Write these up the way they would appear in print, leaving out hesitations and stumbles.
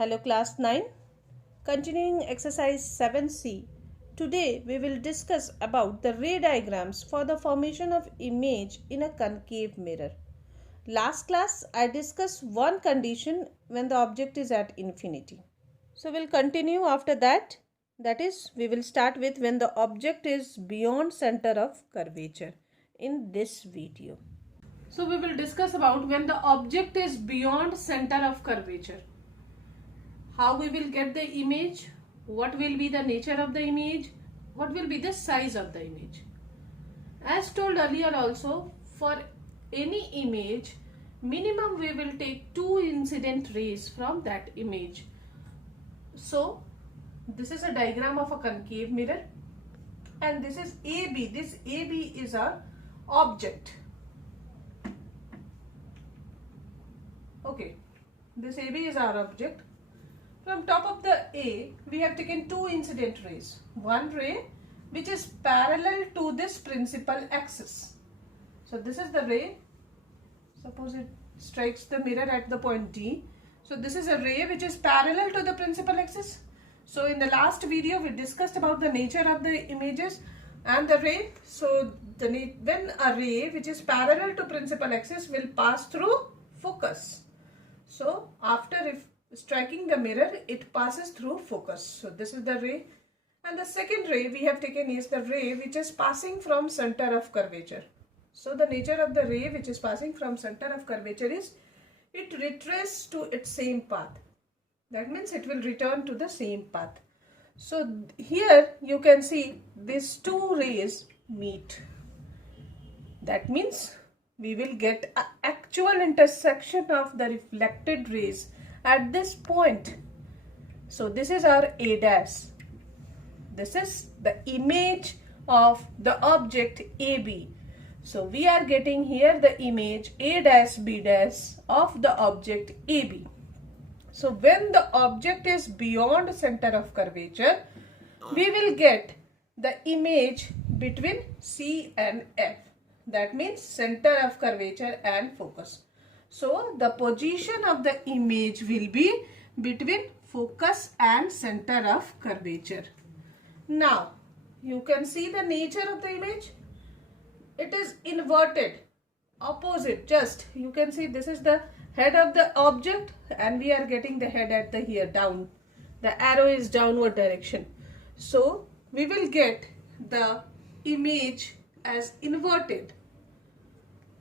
Hello class 9. Continuing exercise 7c. Today we will discuss about the ray diagrams for the formation of image in a concave mirror. Last class I discussed one condition when the object is at infinity. So we'll continue after that. That is, we will start with when the object is beyond center of curvature in this video. So we will discuss about when the object is beyond center of curvature. How we will get the image, what will be the nature of the image, what will be the size of the image. As told earlier also, for any image, minimum we will take 2 incident rays from that image. So, this is a diagram of a concave mirror and this is AB. This AB is our object. Okay, this AB is our object. From top of the A, we have taken 2 incident rays. One ray which is parallel to this principal axis. So this is the ray. Suppose it strikes the mirror at the point D. So this is a ray which is parallel to the principal axis. So in the last video, we discussed about the nature of the images and the ray. So when a ray which is parallel to principal axis will pass through focus. So after striking the mirror, it passes through focus. So this is the ray. And the second ray we have taken is the ray which is passing from center of curvature. So the nature of the ray which is passing from center of curvature is it retraces to its same path. That means it will return to the same path. So here you can see these 2 rays meet. That means we will get an actual intersection of the reflected rays at this point. So this is our A dash. This is the image of the object AB. So we are getting here the image A dash B dash of the object AB. So when the object is beyond center of curvature, we will get the image between C and F. That means center of curvature and focus. So the position of the image will be between focus and center of curvature. Now you can see the nature of the image. It is inverted, opposite. Just you can see this is the head of the object and we are getting the head at the here down. The arrow is downward direction. So we will get the image as inverted.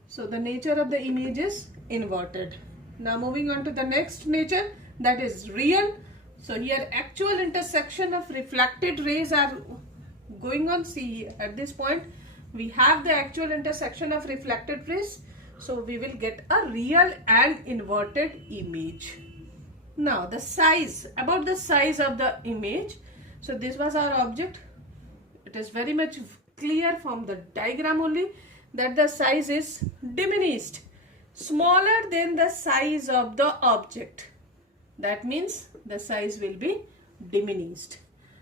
So the nature of the image is inverted. Now moving on to the next nature, that is real. So here actual intersection of reflected rays are going on. See at this point we have the actual intersection of reflected rays. So we will get a real and inverted image. Now the size, about the size of the image. So this was our object. It is very much clear from the diagram only that the size is diminished, smaller than the size of the object. That means the size will be diminished.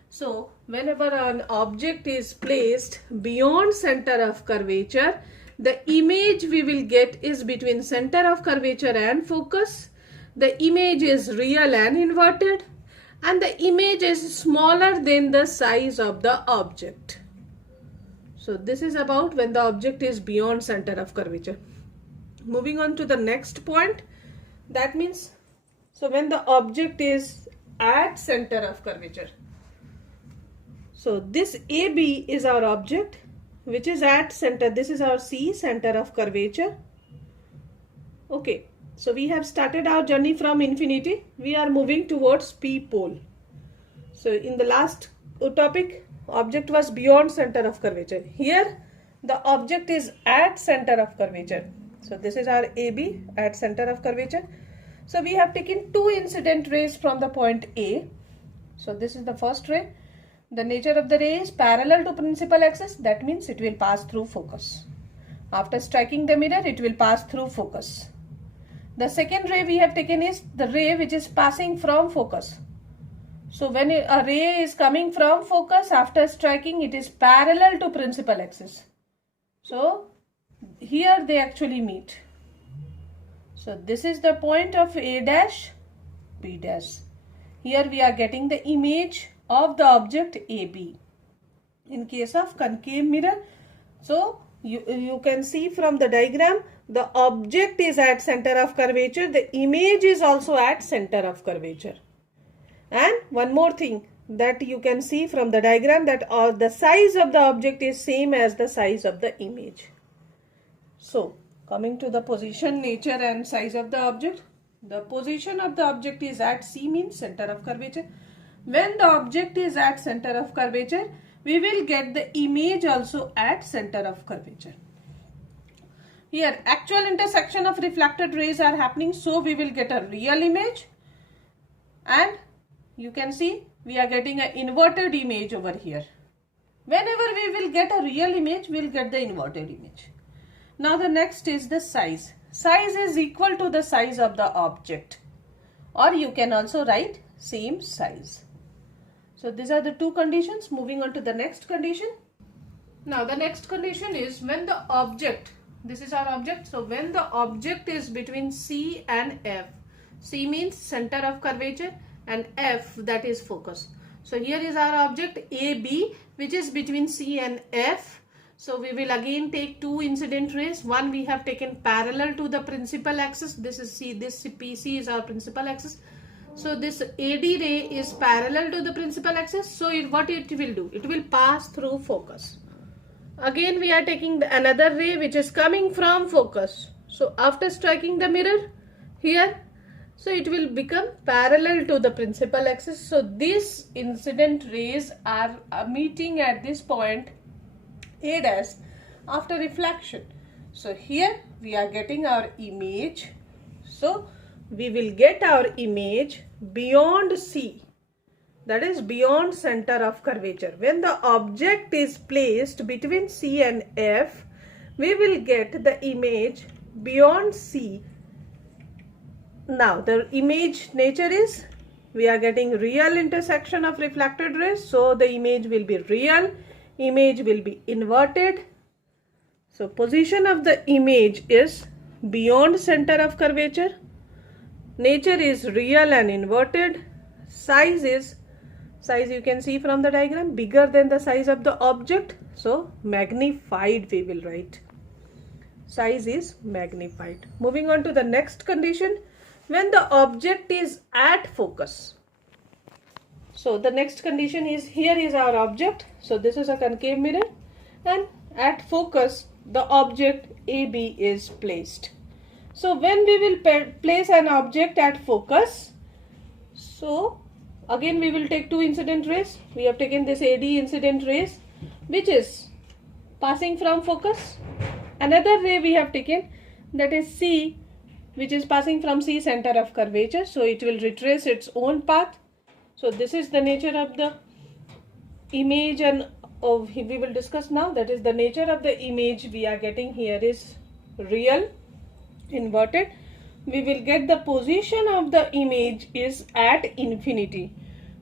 So whenever an object is placed beyond center of curvature, the image we will get is between center of curvature and focus. The image is real and inverted and the image is smaller than the size of the object. So this is about when the object is beyond center of curvature. Moving on to the next point, that means so when the object is at center of curvature. So this AB is our object which is at center. This is our C, center of curvature. Okay, so we have started our journey from infinity. We are moving towards P pole. So in the last topic, object was beyond center of curvature. Here the object is at center of curvature. So this is our AB at center of curvature. So we have taken 2 incident rays from the point A. So this is the first ray. The nature of the ray is parallel to principal axis. That means it will pass through focus. After striking the mirror, it will pass through focus. The second ray we have taken is the ray which is passing from focus. So when a ray is coming from focus, after striking, it is parallel to principal axis. So here they actually meet. So this is the point of A dash, B dash. here we are getting the image of the object AB. In case of concave mirror, so you can see from the diagram, the object is at center of curvature, the image is also at center of curvature. And one more thing that you can see from the diagram, that the size of the object is same as the size of the image. So coming to the position, nature and size of the object. The position of the object is at C, means center of curvature. When the object is at center of curvature, we will get the image also at center of curvature. Here actual intersection of reflected rays are happening, so we will get a real image, and you can see we are getting an inverted image over here. Whenever we will get a real image, we will get the inverted image. Now the next is the size. Size is equal to the size of the object, or you can also write same size. So these are the two conditions. Moving on to the next condition. Now the next condition is when the object, this is our object, so when the object is between C and F. C means center of curvature and F, that is focus. So here is our object AB, which is between C and F. So we will again take two incident rays. One we have taken parallel to the principal axis. This is C, this PC is our principal axis. So this AD ray is parallel to the principal axis. So what it will do? It will pass through focus. Again we are taking another ray which is coming from focus. So after striking the mirror here, so it will become parallel to the principal axis. So these incident rays are meeting at this point A dash after reflection. So here we are getting our image. So we will get our image beyond C, that is beyond center of curvature. When the object is placed between C and F, we will get the image beyond C. Now the image nature is, we are getting real intersection of reflected rays, so the image will be real, image will be inverted. So position of the image is beyond center of curvature, nature is real and inverted, size you can see from the diagram, bigger than the size of the object, so magnified we will write. Size is magnified. Moving on to the next condition, when the object is at focus. So the next condition is, here is our object. So this is a concave mirror, and at focus the object AB is placed. So when we will place an object at focus, so again we will take two incident rays. We have taken this AD incident rays which is passing from focus. Another ray we have taken, that is C, which is passing from C center of curvature. So it will retrace its own path. So this is the nature of the image, and we will discuss now, that is the nature of the image we are getting here is real, inverted. We will get the position of the image is at infinity.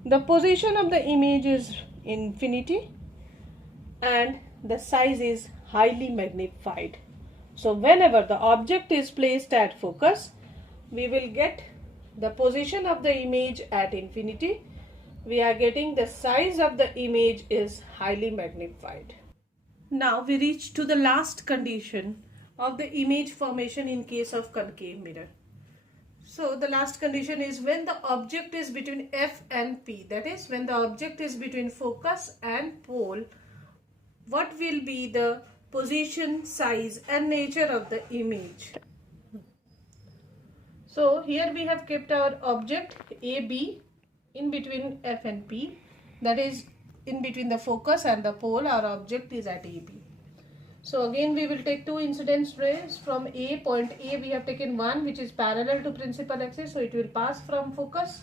The position of the image is infinity and the size is highly magnified. So whenever the object is placed at focus, we will get the position of the image at infinity. We are getting the size of the image is highly magnified. Now we reach to the last condition of the image formation in case of concave mirror. So the last condition is when the object is between F and P, that is when the object is between focus and pole, what will be the position, size and nature of the image. So here we have kept our object AB in between F and P, that is in between the focus and the pole, our object is at AB. So again we will take two incident rays from A, point A we have taken one which is parallel to principal axis, so it will pass from focus,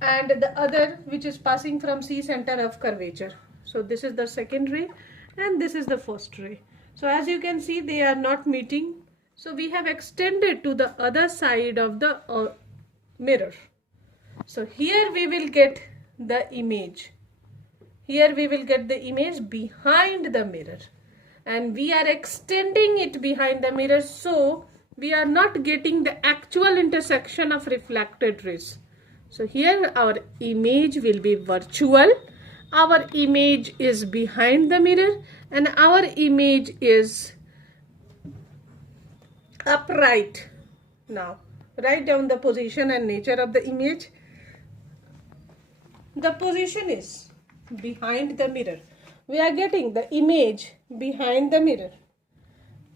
and the other which is passing from C center of curvature. So this is the second ray and this is the first ray. So as you can see they are not meeting, so we have extended to the other side of the mirror. So here we will get the image. Here we will get the image behind the mirror, and we are extending it behind the mirror, so we are not getting the actual intersection of reflected rays. So here our image will be virtual, our image is behind the mirror, and our image is upright. Now write down the position and nature of the image. The position is behind the mirror. We are getting the image behind the mirror.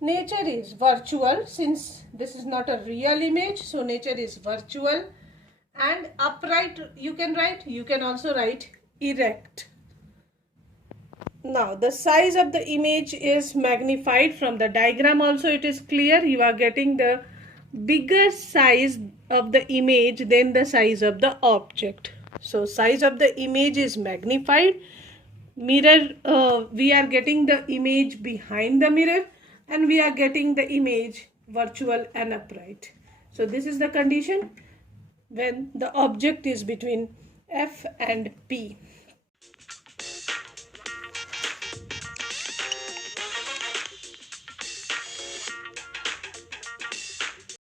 Nature is virtual, since this is not a real image, so nature is virtual. And upright, you can also write erect. Now the size of the image is magnified. From the diagram also it is clear, you are getting the bigger size of the image than the size of the object. So size of the image is magnified. Mirror, we are getting the image behind the mirror, and we are getting the image virtual and upright. So this is the condition when the object is between F and P.